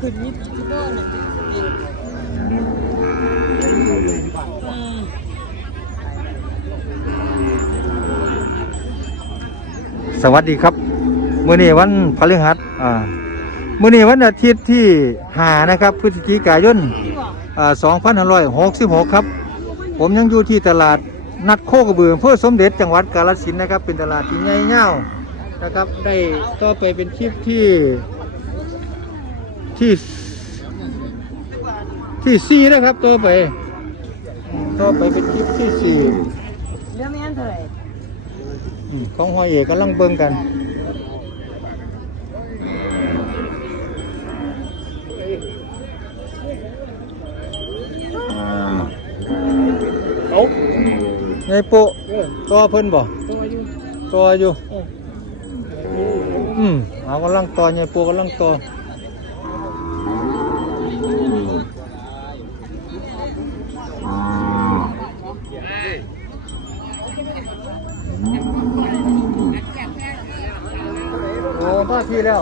ขึ้นนี่ที่โน่นน่ะอืมสวัสดีครับมื้อนี้วันพฤหัสอ่ามื้อนี้วันอาทิตย์ที่5นะครับพฤศจิกายนอ่า2566 ครับ ผมยังอยู่ที่ตลาดนัดโคกระบืออเพื่อสมเด็จจังหวัดกาฬสินธุ์นะครับ เป็นตลาดที่ใหญ่เง่านะครับ ได้ต่อไปเป็นคลิปที่ ที่ที่สี่นะครับต่อไปต่อไปเป็นคลิปที่สี่เรื่องนี้อันเท่าไหร่อืมของหอยเอกกำลังเบิ่งกันเอาในโปะตัวเพิ่นบ่ตัวอยู่ตัวอยู่อืมเอากำลังต่อในโปะกำลังต่อโอ้มาที่ แล้ว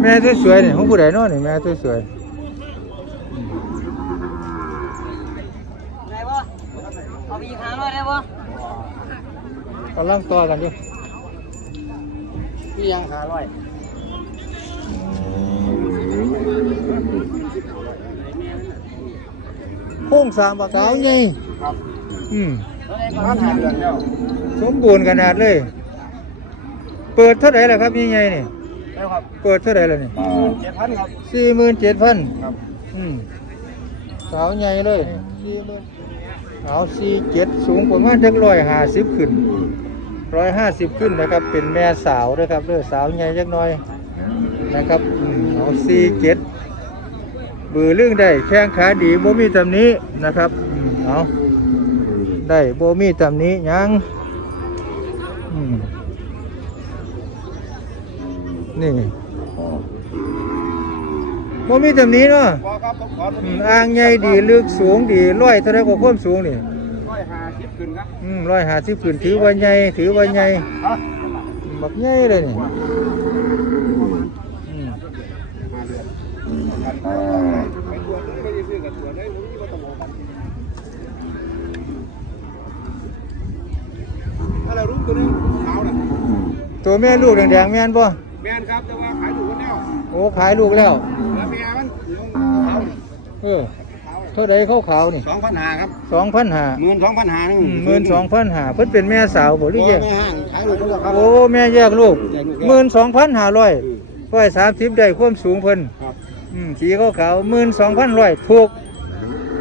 แม่สวยๆนี่ของผู้ใดเนาะนี่แม่สวยได้ปะเอาไปยิงหางเลยได้ปะๆกำลังต่อกันอยู่พี่ยังขาลอยโค้งสร้ามปากกาวใหญ่ครับอืมบ้านหาเดือนแล้วสมบูรณ์ขนาดเลย เปิดเท่าไหร่ล่ะครับยังไงนี่แล้วครับเปิดเท่าไหร่ล่ะนี่เจ็ดพันครับสี่หมื่นเจ็ดพันครับอืมสาวใหญ่เลยสี่หมื่นสาวสี่เจ็ดสูงประมาณจักร้อยห้าสิบขึ้นร้อยห้าสิบขึ้นนะครับ เป็นแม่สาวนะครับเด้อสาวใหญ่จักหน่อยนะครับอืมเอาสี่เจ็ดบือเรื่องได้แข้งขาดีบ่มีตำหนี้นะครับอืมเอาได้บ่มีตำหนี้ยังอืม นี่บ่มีตำหนี้เนาะพอครับผมขอตัวอืนี้มอ่างใหญ่ดีลึกสูงดีร้อยเท่าไรกว่าความสูงนี่ร้อยห้าสิบขึ้นครับอืมร้อยห้าสิบขึ้นถือว่าใหญ่ถือว่าใหญ่ ฮะบักใหญ่เลยนี่อืมไปตัวนึงไม่ได้ซื้อกับตัวได้รู้ว่าต้องบอกกันอะไรรู้ตัวนึงขาวน่ะตัวแม่ลูกแดงๆแม่นป่ะแมนครับแต่ว่าขายถูกกันแล้วโอ้ขายลูกแล้ว แล้วแม่มันขาวเออเท่าไรเขาขาวๆนี่สองพันหาครับสองพันห้าหมื่นสองพันหานึงหมื่นสองพันห้าเพิ่นเป็นแม่สาวบ่หรือโอ้แยกแม่ห้างขายถูกกันแล้วครับโอ้แม่แยกลูกหมื่นสองพันห้าร้อยร้อยสามสิบได้ความสูงเพิ่นครับอืมสีขาวๆหมื่นสองพันร้อยถูก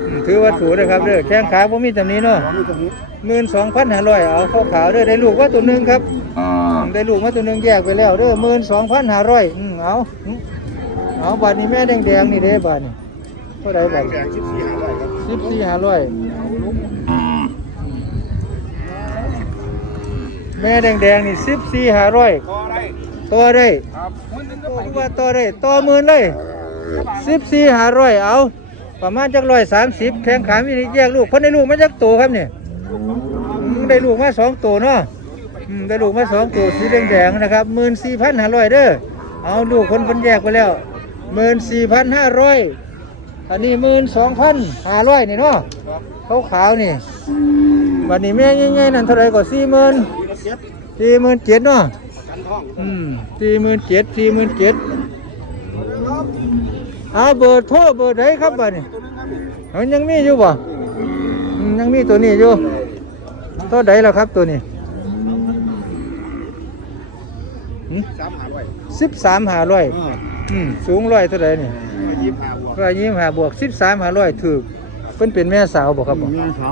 อืมถือว่าถูกนะครับเด้อแข้งขาบ่มีตำหนี้เนาะของมีตรงนี้หมื่นสองพันห้าร้อยเอาข้าวขาวเด้อได้ลูกว่าตัวหนึ่งครับ ได้ลูกมาตัวหนึ่งแยกไปแล้วเด้อหมื่นสองพันห้าร้อยอืมเอาอืมเอาบาทนี้แม่แดงแดงๆนี่เด้บาทนี่เท่าไหร่บาทแบ่งสิบสี่หาร้อยครับสิบสี่ห้าร้อยแม่แดงแดงๆนี่สิบสี่ห้าร้อยพอได้ต่อได้ครับมันนึงก็โอ้ไปว่าต่อได้ต่อหมื่นเลยสิบสี่ห้าร้อยเอาประมาณจักร้อยสามสิบแข้งขามีนี่แยกลูกเพิ่นได้ลูกมาจักโตครับเนี่ยอืมได้ลูกมาสองตัวเนาะ อืมได้ลูกมาสองตัวสีแดงๆนะครับหมื่นสี่พันห้าร้อยเด้อเอาลูกคนคนแยกไปแล้วหมื่นสี่พันห้าร้อยอันนี้หมื่นสองพันห้าร้อยนี่เนาะขาวขาวๆนี่วันนี้แม่ใหญ่ๆนั่นเท่าไหรก็สี่หมื่นสี่หมื่นเจ็ดเนาะอืมสี่หมื่นเจ็ดสี่หมื่นเจ็ดเอาเบอร์โทรเบอร์ไหนครับบัดนี้มันยังมีอยู่บ่อืมยังมีตัวนี้อยู่ตัวใดแล้วครับตัวนี้ สามหาร้อยสิบสามหาร้อยอ่าอืมสูงร้อยเท่าไหร่นี่ยี่สิบห้าบวกร้อยยี่สิบห้าบวกสิบสามหาร้อยถูกเพิ่นเป็นแม่สาวบอกครับบอกเงินเขา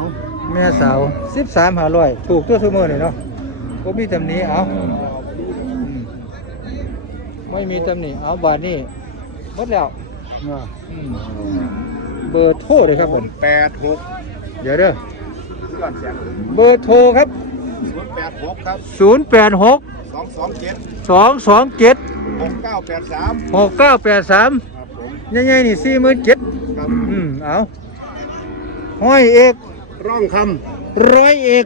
แม่สาวสิบสามหาร้อยถูกตัวทุกมือนี่เนาะก็มีตำหนิเอาอืมไม่มีตำหนิเอาบาทนี่หมดแล้วอ่าอืมเบอร์โทรเลยครับผม แปดหกเดี๋ยวเด้อก่อนเสียงเบอร์โทรครับศูนย์แปดหกครับศูนย์แปดหก สองสองเจ็ดสองสองเจ็ดหกเก้าแปดสามหกเก้าแปดสามครับผมยังไงนี่สี่หมื่นเจ็ดครับอืมเอาห้อยเอกร่องคร้อยเอก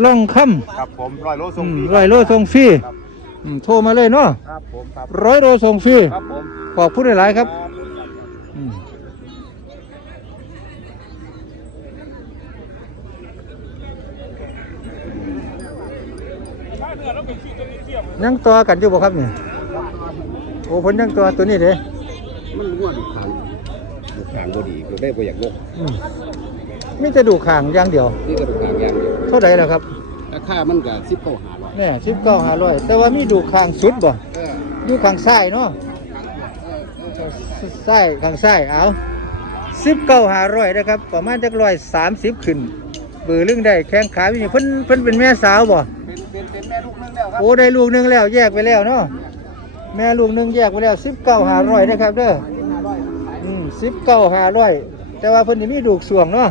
ำล่องคครับผมร้อยโลำส่งอืมฟรีร้อยโลทรงฟรีครับอืมโทรมาเลยเนาะครับผมครับร้อยโลส่งฟรีครับผมขอบคุณหลายๆครับอืม ยังตัวกันอยู่บ่ครับนี่โอ้เพิ่นยังตัวตัวนี้เด้มันง่วนทางทางบ่ดีก็ได้บ่อยากลกอืมมีแต่ดูข่างอย่างเดียว นี่ก็ถูกทางอย่างเดียวเท่าไหร่ล่ะครับราคามันก็สิบเก้าหาร้อยแน่สิบเก้าห้าร้อยแต่ว่ามีดูข่างสุดบ่เออดูข่างซ้ายเนาะเออเออซ้ายข้างซ้ายเอาสิบเก้าห้าร้อยนะครับประมาณจักร้อยสามสิบขึ้นเบือเรื่องได้แข้งขาพี่นี่เพิ่นเพิ่นเป็นแม่สาวบ่ เป็นเป็นเป็นแม่ลูกนึงแล้วครับโอ้ได้ลูกหนึงแล้วแยกไปแล้วเนาะแม่ลูกหนึงแยกไปแล้วสิบเก้าห้าร้อยนะครับเด้ออืมสิบเก้าห้าร้อยแต่ว่าเพิ่นนี่มีดูกสวงเนาะ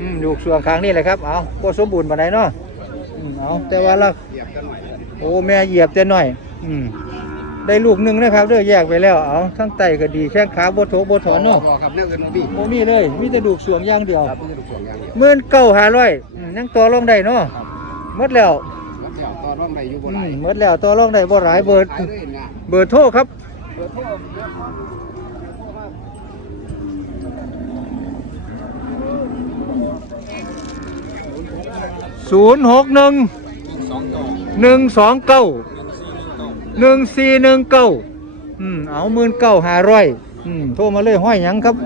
อืมดูกสวงข้างนี้แหละครับเอาบ่สมบูรณ์ปานใดเนาะอืมเอาแต่ว่าละเหยียบกันหน่อยโอ้แม่เหยียบแต่หน่อย อืมได้ลูกหนึ่งนะครับเด้อแยกไปแล้วเอาทั้งไตก็ดีแข้งขาบ่โถบ่ถอนเนาะรอครับเรื่องกันมาพี่โอ้มีเลยมีแต่ดูกสวงอย่างเดียว ครับเพิ่งจะถูกส่งอย่างเดียว หมื่นเก้าห้าร้อยยังต่อรองได้เนาะครับหมดแล้ว ร่องใดอยู่บอืนไหนมหมดแล้วต่อรองได้บ่หลายเบอร์ขายเลยนะเบอร์โทรครับเบอร์โทรเบอร์โทรศูนย์หกหนึ่งสองต่อหนึ่งสองเก้าหนึ่งสี่หนึ่งเก้าอืมเอาหมื่นเก้าห้าร้อยอืมโทรมาเลยห้อยหยังครับ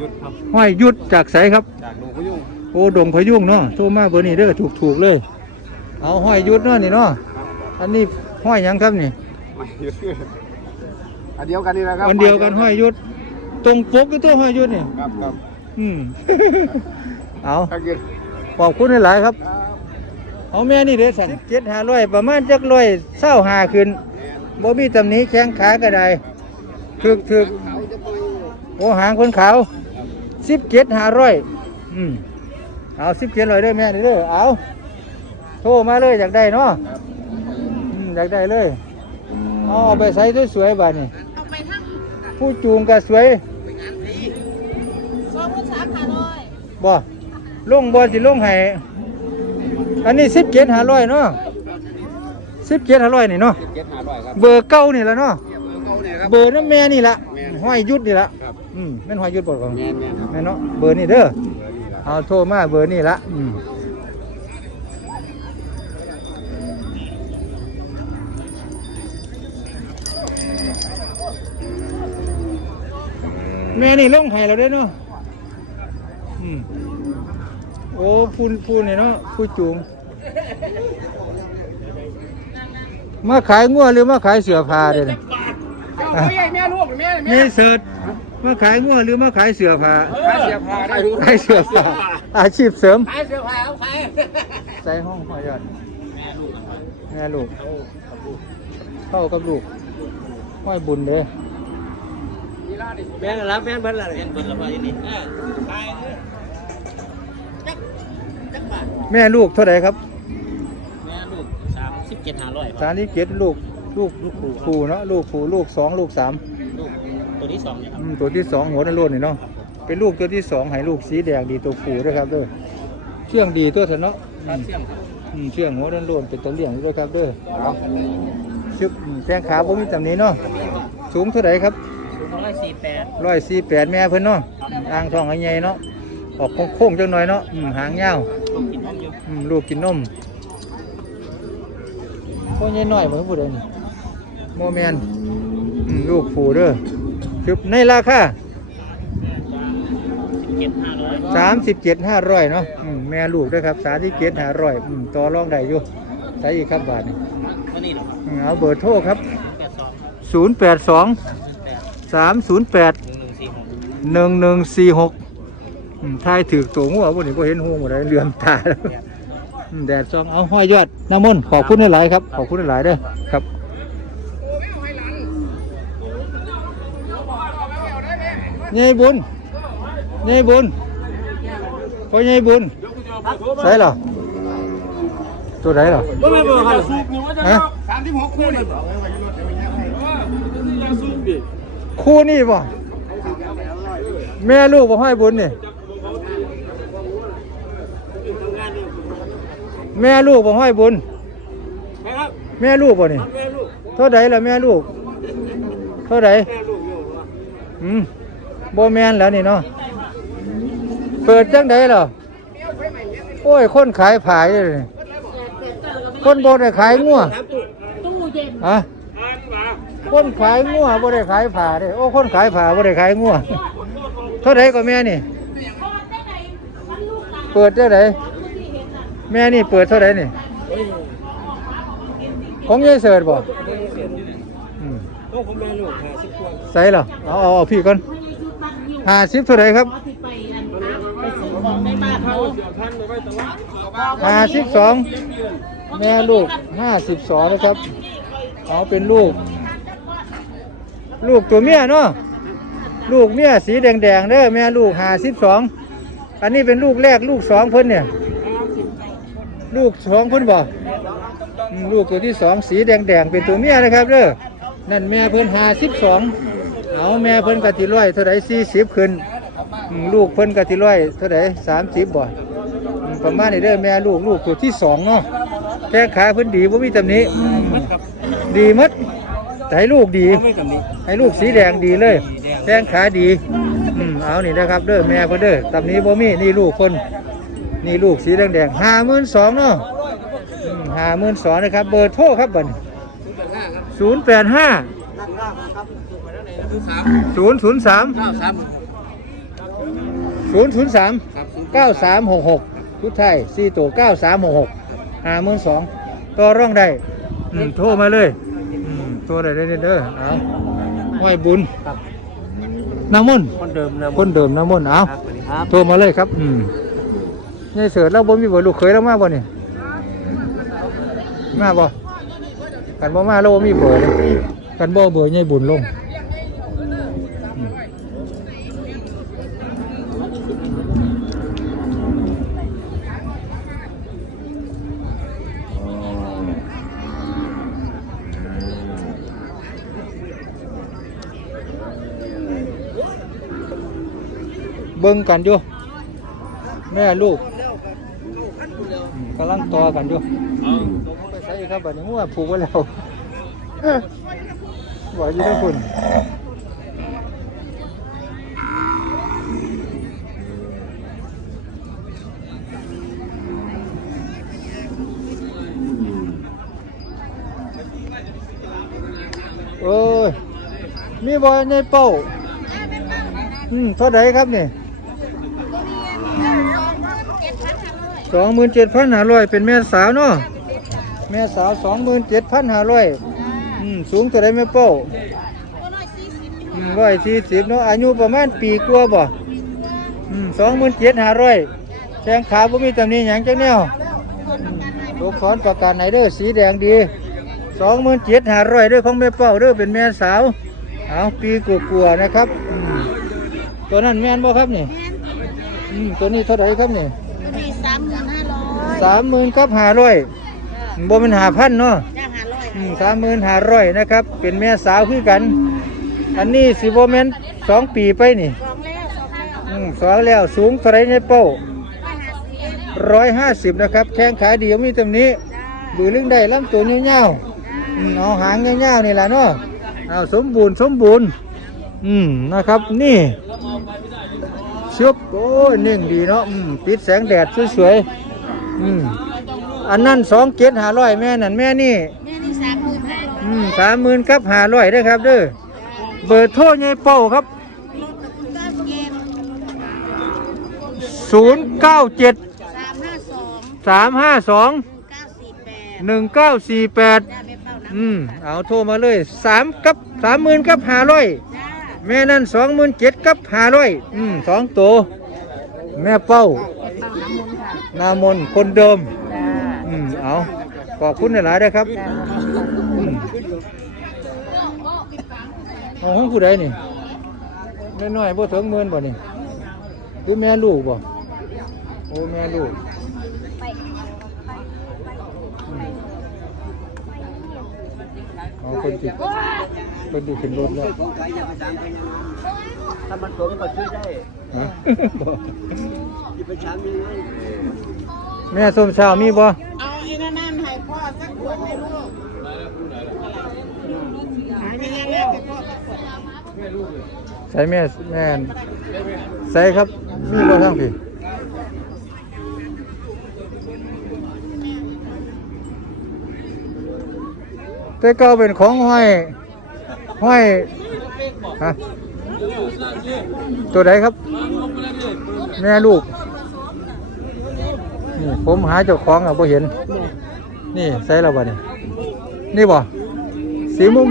ยุดครับห้อยหยุดจากไสครับ จากหนูพยุง โอ้ดงพะยุงเนาะโทรมาเบอร์นี้เด้อถูกถูกๆเลย เอาห้อยหยุดเนาะนี่เนาะอันนี้ห้อยหยังครับนี่ไม่ยุดอันเดียวกันนี่แหละครับอันเดียวกันห้อยหยุด ตรงปกก็ตัวห้อยหยุดนี่ครับครับอืมเอาครับขอบคุณหลายๆครับ เอาแม่นี่เด้อสันเจ็ดห้าร้อยประมาณจักร้อยเศร้าหาขึ้นบ่มีตำหนิแข้งขาก็ได้ถึกถึกเขาจะไปโอ้หางคนขาวสิบเจ็ดห้าร้อยอืมเอาสิบเจ็ดร้อยเด้อแม่นี่เด้อเอาโทรมาเลยอยากได้เนาะอืมอยากได้เลยเอาเอาไปใส่สวยๆบ้านี่ผู้จูงก็สวยสองพันสามพันร้อยบ่ลงบ่สิลงให้อันนี้สิบเจ็ดห้าร้อยเนาะสิบเจ็ดห้าร้อยนี่เนาะเจ็ดห้าร้อยครับเบอร์เก้านี่ละเนาะเก่าเนี่ยครับ เบอร์น้ำแม่นี่ละแม่น ห้อยยุดนี่ละครับอืมแม่นห้อยยุดบ่ก่อนแม่นแม่นครับแม่นเนาะเบอร์นี่เด้อ เบอร์นี่ล่ะเอาโทรมาเบอร์นี่ละอืม แม่นี่ลงให้เราได้อเนาะอืมโอ้พูนพูนนี่เนาะผู้จูงมาขายงัวหรือมาขายเสื้อผ้าเด้อเนี่ยเจ้าไม่ใช่แม่ลูกแม่แม่นี่เสิร์ชมาขายงัวหรือมาขายเสื้อผ้าขายเสียผ้าได้ขายเสื้อผ้าอาชีพเสริม ขายเสื้อผ้าเอาขายใส่ห้องหอยอดแม่ลูกเข้ากับลูกห้อยบุญเลย แม่รับแม่เพิ่นละแม่เพิ่นละพอนี่ไปเลยจักจักบาทแม่ลูกเท่าไหร่ครับแม่ลูกสามสิบเจ็ดห้าร้อยสามที่เจ็ดลูกลูกลูกคู่เนาะลูกคู่ลูกสองลูกสามลูกตัวที่สองนี่ครับอืมตัวที่สองหัวนั่นล้วนนี่เนาะเป็นลูกตัวที่สองให้ลูกสีแดงดีตัวคู่ด้วยครับเด้อเชื่องดีตัวเถอะเนาะอืมเชื่อมครับอืมเชื่องหัวนั่นล้วนเป็นตัวเลี้ยงด้วยครับเด้อชึบอืมแข้งขาบ่มีตำหนี้เนาะสูงเท่าไหร่ครับสูง ร้อยสี่แปดร้อยสี่แปดแม่เพิ่นเนาะอ่างทองใหญ่ๆเนาะออกโค้งๆจังหน่อยเนาะอืมหางยาวลูกกินนมอยู่อืมลูกกินนมพ่อใหญ่น้อยเหมือนผู้ใดนี่โมแมนอืมลูกผูเด้อคลิปในราคาสิบเจ็ดห้าร้อยสามสิบเจ็ดห้าร้อยเนาะอืมแม่ลูกด้วยครับสามสิบเจ็ดห้าร้อยอืมต่อรองได้อยู่ใส่อีกครับบาทนี่ก็นี่แหละครับอืมเอาเบอร์โทรครับแปดสองศูนย์แปดสองแปด สามศูนย์แปดหนึ่งหนึ่งสี่หกหนึ่งหนึ่งสี่หกทายถือตัวงัวพวกนี้ก็เห็นหูหมดเลยเหลื่อมตาแล้วอืมแดดซองเอาห้อยยอดน้ำมนต์ขอบคุณหลายๆครับ ขอบคุณหลายๆเด้อครับยายบุญยายบุญพ่อยายบุญใส่เหรอตัวไหนเหรอก็ไม่เบอร์ครับสูบนี่ว่าจะฮะสามที่หกคู่นี่ คู่นี่ป่ะแม่ลูกบ่ห้อยบุญนี่แม่ลูกบ่ห้อยบุญแม่ลูกบ่นี่แม่ลูกเท่าใดล่ะแม่ลูก เท่าใดแม่ลูกอยู่ว่าอืมบ่แม่นแล้วนี่เนาะเปิดจังไดล่ะโอ้ย คนขายผายเลยนี่คนบ่ได้ขายงัวถามตู้ฮะอ่านว่า คนขายงัวบ่ได้ขายผ่าเด้โอ้คนขายผ่าบ่ได้ขายงัวเท่าใดก็แม่นี่ เปิดเท่าใดแม่นี่เปิดเท่าใดนี่ ของยายเสิร์ชบ่อืมต้องผมแม่ลูกหาสิบกว่าใส่เหรอเอาเอาพี่ก่อนห้าสิบเท่าไหรครับห้าสิบสองแม่ลูกห้าสิบสองนะครับ เอาเป็นลูก ลูกตัวเมียเนาะลูกเมียสีแดงๆเด้อแม่ลูกหาสิบสองอันนี้เป็นลูกแรกลูกสองเพิ่นเนี่ย ลูกสองเพิ่นบ่อืมลูกตัวที่สองสีแดงๆเป็นตัวเมียนะครับเด้อนั่นแม่เพิ่นหาสิบสองเอาแม่เพิ่นกะติร้อยเท่าไรสี่สิบขึ้นลูกเพิ่นกะติร้อยเท่าไรสามสิบบ่อืมประมาณนี้เด้อแม่ลูกลูกตัวที่สองเนาะแข้งขาเพิ่นดีบ่มีตำหนิดีมัด แต่ให้ลูกดีไม่กับนี้ให้ลูกสีแดงดีเลยแข้งขาดี อืมเอานี่นะครับเด้อแม่เพิ่นเด้อตำหนี้บ่มีนี่ลูกคน นี่ลูกสีแดงแดงห้าหมื่นสองเนาะห้าหมื่นสองนะครับ เบอร์โทรครับบัดศูนย์แปดห้าศูนย์ศูนย์สามเก้าสามศูนย์ศูนย์สามครับเก้าสามหกหกชุดไทยสี่ตัวเก้าสามหกหกห้าหมื่นสองต่อร่องได้อืมโทรมาเลย อืมโทรได้เลยเด้อเอาห้อยบุญน้ำมนต์คนเดิมนะคนเดิมน้ำมนต์เอาครับสวัสดีครับโทรมาเลยครับ อืมนี่เสิร์ชเราบ่มีเบอร์ลูกเคยเรามาบ่นี่มาบ่กันบ่มาเราบ่มีเบอร์เลยกันบ่เบอร์ใหญ่บุญลง บิ่งกันอยู่แม่ลูกกำลังต่อกันอยู่ไปใส่ครับบัดนี้งัวผูกไว้แล้วบอกอยู่ทั้งคุณโอ้ยมีบอยในเป้า อืมเท่าไรครับเนี่ย สองหมื่นเจ็ดพันห้าร้อยเป็นแม่สาวเนาะแม่สาวสองหมื่นเจ็ดพันห้าร้อยอืมสูงเท่าไรแม่เป้าร้อยสี่สิบเนาะอายุประมาณปีกว่าบ่สองหมื่นเจ็ดห้าร้อยแข้งขาบ่มีตำหนิหยังจังแนวตัวขอนประกันไหนเด้อสีแดงดีสองหมื่นเจ็ดห้าร้อยเด้อของแม่เป้าเด้อเป็นแม่สาวเอาปีกลัวๆนะครับอืมตัวนั้นแม่นบ่ครับนี่อืมตัวนี้เท่าไรครับนี่ มีสามหมื่นห้าร้อย สามหมื่นกับห้าร้อยบ่เป็นห้าพันเนาะจ้างหาร้อยสามหมื่นห้าร้อยนะครับ เป็นแม่สาวคือกัน อันนี้สิบแมนสองปีไปนี่สองแล้วสองแล้วอืมสองแล้วสูงเท่าไรในเป้าร้อยห้าสิบร้อยห้าสิบนะครับ แข้งขาดีมีตำหนี้จ้าบือลึงได้ลำตัวเงาวๆอืมเอาหางเงาวๆนี่แหละเนาะเอาสมบูรณ์สมบูรณ์อืมนะครับนี่ชุบโอ้ยเน่งดีเนาะอืมปิดแสงแดดสวยๆ อืมอันนั้นสองเจ็ดห้าร้อยแม่นั่นแม่นี่แม่นี่สามหมื่นห้าร้อยอืมสามหมื่นกับห้าร้อยได้อครับเด้อเบอร์โทรยายเป้าครับรถตะกุนเก้าเกณฑ์ศูนย์เก้าเจ็ดสามห้าสองสามห้าสองหนึ่งเก้าสี่แปดหนึ่งเก้าสี่แปดจ้าแม่เป้านะอืมเอาโทรมาเลยสามกับสามหมื่นกับห้าร้อย จ้าแม่นั่นสองหมื่นเจ็ดกับห้าร้อยอืมสองตัว แม่เป้า แม่เป้าน้ำมนต์ค่ะนามนคนเดิม จ้าอืมเอาขอบคุณหลายๆด้วยครับอืมเอาห้องผู้ใดนี่น้อยๆบ่ถึงหมื่นบ่นี่หรือแม่ลูกบ่โอ้แม่ลูกอืมเอาคนติดคนติดขึ้นรถแล้ว ถ้ามันสมก็ช่วยได้ฮะบอกจะไปช้างยังไมแม่ส้มช้ามีบ่เอาไอ้นั่นให้พ่อสักขวดไหมลูกหาไม่ยังไงแต่พ่อสัใส่แม่แม่ใส่ครับ มีบ่ทั้งพี่แต่ก็เป็นของห้อยห้อยฮะ ตัวใดครับ แม่ลูกนี่ผมหาเจ้าของอะบ่เห็น นี่ใส่แล้วบ่นี่นี่บ่สีมุม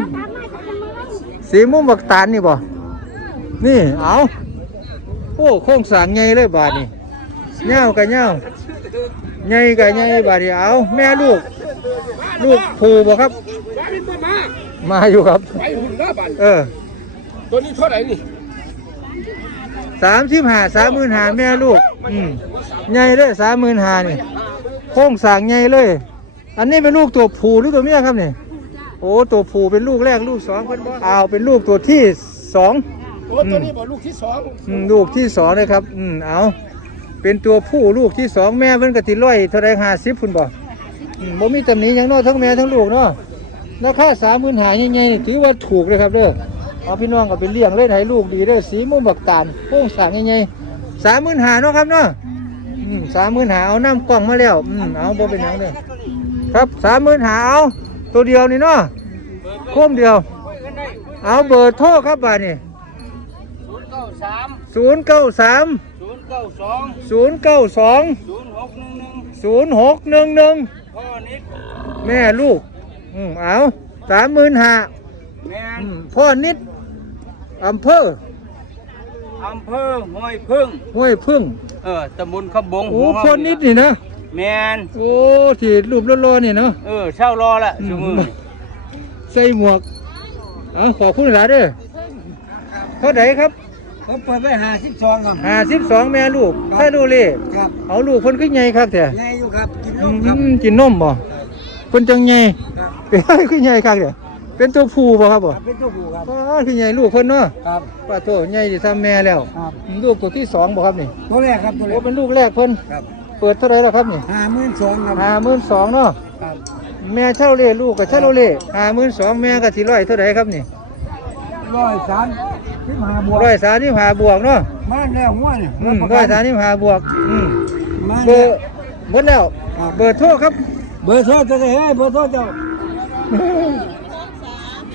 สีมุมบักตาลนี่บ่นี่เอาโอ้โค้งสร้างใหญ่เลยบาดนี่เง่ากับเง่าใหญ่กับใหญ่บาดนี่เอาแม่ลูก ลูกผูบ่ครับ มาบินมามามาอยู่ครับไปหุ่นหน้าบันเออ ตัวนี้เท่าไหร่นี่สามสิบห้าสามหมื่นหาแม่ลูก อืมใหญ่เลยสามหมื่นหานี่โค้งสร้างใหญ่เลย อันนี้เป็นลูกตัวผู้หรือตัวเมียครับนี่โอ้ตัวผู้เป็นลูกแรกลูกสองเพิ่นบ่เอาเป็นลูกตัวที่สองโอ้ตัวนี้บอกลูกที่สองอืมลูกที่สองเลยครับ อืมเอาเป็นตัวผู้ลูกที่สองแม่เพิ่นก็ติร้อยเท่าไรห้าสิบพุ่นบ่อืมบ่มีตำหนิหยังน้อยทั้งแม่ทั้งลูกเนาะราคาสามหมื่นหาใหญ่ๆนี่ถือว่าถูกเลยครับเด้อ เอาพี่น้องก็ไปเลี้ยงเล่นให้ลูกดีเด้อสีมุมบักตาลโค้งสร้างใหญ่ๆสามหมื่นหาเนาะครับเนาะอืมสามหมื่นหาเอาน้ำกล่องมาแล้วอืมเอาบ่เป็นหยังเด้อครับสามหมื่นหาเอาตัวเดียวนี่เนาะโค้มเดียว เอาเบอร์โทรครับบ่านี่ศูนย์เก้าสามศูนย์เก้าสามศูนย์เก้าสองศูนย์เก้าสองศูนย์หกหนึ่งหนึ่งศูนย์หกหนึ่งหนึ่งพ่อนิดแม่ลูกอืมเอาสามหมื่นห้าแม่น พ่อนิด อำเภออำเภอห้วยพึ่งห้วยพึ่ง เออตำบลขบงโอ้หัวเฮาพ่อนิดนี่นะแม่นโอ้ที่รูปโลๆนี่เนาะเออเช่ารอละชูมือใส่หมวกเอาขอบคุณหลายเด้อเท่าไหร่ครับผมเปิดไปหาสิบสองครับ ห้าสิบสองแม่ลูกใช่ลูกเล่ครับเอาลูกคนขึ้นใหญ่ครับแต่แน่อยู่ครับ กินนอืมครับมกินนมบ่คนจังใหญ่ ครับ เป็นอะไรขึ้นใหญ่ครับเนี่ย เป็นตัวผู้บ่ครับบ่เป็นตัวผู้ครับอ๋อขึ้นใหญ่ลูกคนเนาะครับป้าโตใหญ่ที่ทำแม่แล้วครับลูกตัวที่สองบ่ครับนี่ตัวแรกครับตัวแรโอ้กเป็นลูกแรกเพิ่นครับเปิดเท่าไหรแล้วครับนี่ห้าหมื่นสองครับห้าหมื่นสองเนาะครับแม่เช่าเล่ลูกกับเช่าเล่ห้าหมื่นสองแม่ก็สิร้อยเท่าไหรครับนี่ร้อยสามสิบห้าบวกร้อยสามสิบห้าบวกเนาะมาแล้วหัวเนี่ยอืมร้อยสามสิบห้าบวกอืมมาเบอแล้วร์หมดแล้วเบอร์โทรครับ เบอร์โทรจะได้ให้เบอร์โทรเจ้า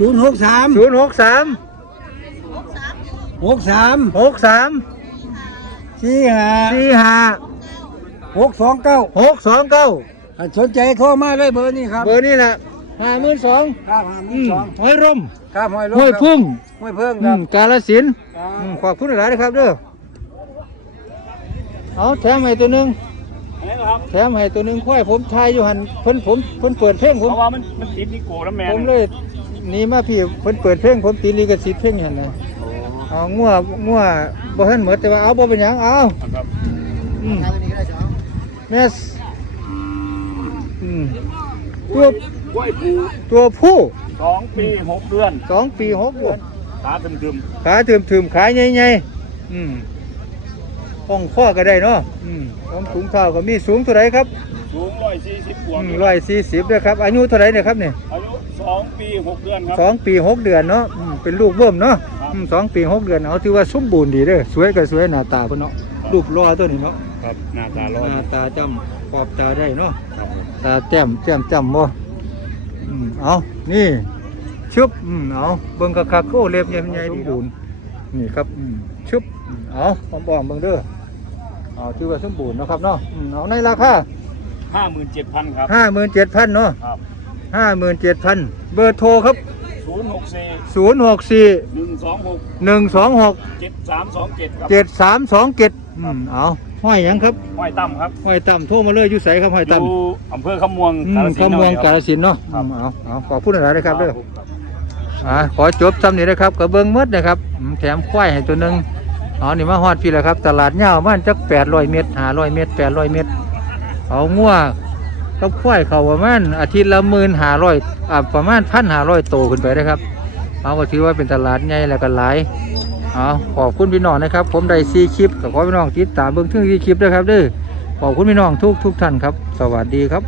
ศูนย์หกสามศูนย์หกสามหกสามหกสามสี่ห้าสี่ห้าหกสองเก้าหกสองเก้าสนใจโทรมาเลยเบอร์นี้ครับ เบอร์นี่แหละห้าหมื่นสองครับห้าหมื่อืนมสองห้อยร่มครับห้อยลห้วยพึ่งห้วยพึ่งอืครับมกาลสินธุ์ครับอืมขอบคุณหลายๆนะครับเด้อเอาแถมให้ตัวหนึงอะไรนะครับแถมให้ตัวหนึ่งควายผมทายอยู่หันเพิ่นผมเพิ่นเปิดเพลงผมเพราะว่ามันมันติดนิโก้แล้วแม่ผมเลยห นีมาพี่เพิ่นเปิดเพลงผมตีลีกสิทธิ์เพลงหันนะเอางัวงัวบ่ทันหมดแต่ว่าเอาบ่เป็นหยังเอาครับอืมแม่สอืมตัวกล้วยปูตัวผู้สองปีหกเดือนสองปีหกเดือนขาตึมขาถึมๆขาใหญ่ๆอืมห้องข้อก็ได้เนาะอืมความสูงเท่าก็มีสูงเท่าไหร่ครับๆสูงร้อยสี่สิบกว่าร้อยสี่สิบด้วยครับ อายุเท่าไหร่เนี่ยครับเนี่ยอายุสอง ปีหกเดือนครับสองปีหกเดือนเนาะอืมเป็นลูกเบิ่มเนาะครับอืมสองปีหกเดือนเอาถือว่าสมบูรณ์ดีเด้อสวยก็สวยหน้าตาเพิ่นเนาะรูปรอตัวนี้เนาะครับหน้าตาลอยหน้าตาจำขอบตาได้เนาะครับตาแต้มแจ่มจำบ่อืมเอานี่ชุบอืมเอาเบิ่งคักๆโอ้เล็บใหญ่ๆสมบูรณ์นี่ครับอืมชุบอืมเอาผมบอกเบิ่งเด้อเอาถือว่าสมบูรณ์เนาะครับเนาะอืมเอาในราคาห้าหมื่นเจ็ดพันครับ ห้าหมื่นเจ็ดพันเนาะครับ ห้าหมื่นเจ็ดพันเบอร์โทรครับศูนย์หกสี่ศูนย์หกสี่หนึ่งสองหกหนึ่งสองหกเจ็ดสามสองเจ็ดครับเจ็ดสามสองเจ็ดอืมเอาห้อยหยังครับห้อยตั้มครับห้อยต่ำโทรมาเลยอยู่ใสครับห้อยอต่ำยู่อำเภอขมวงอืกามฬสินขธุ์มวงคการับฬสินธุ์เนาะครับอืมเอาเอาขอพูดอะไรนะครับเด้อ ครับ อ่าขอจบซ้ำนี้นะครับกับเบิ้งหมดนะครับอืมแถมควายให้ตัวหนึ่งเอานี่มาฮอดพี่แล้วครับ ตลาดเงามันจักแปดร้อยเมตรห้าร้อยเมตรแปดร้อยเมตร เอางัว กับควายเขาประมาณอาทิตย์ละหมื่นห้าร้อยอ่าประมาณพันห้าร้อยโตขึ้นไปนะครับเอาก็ถือว่าเป็นตลาดใหญ่แล้วก็หลายเอาขอบคุณพี่น้องนะครับ ผมได้ซีคลิปก็ขอพี่น้องติดตามเบื้องทึ่งซีคลิปด้วยครับด้วยขอบคุณพี่น้องทุกทุกท่านครับ สวัสดีครับ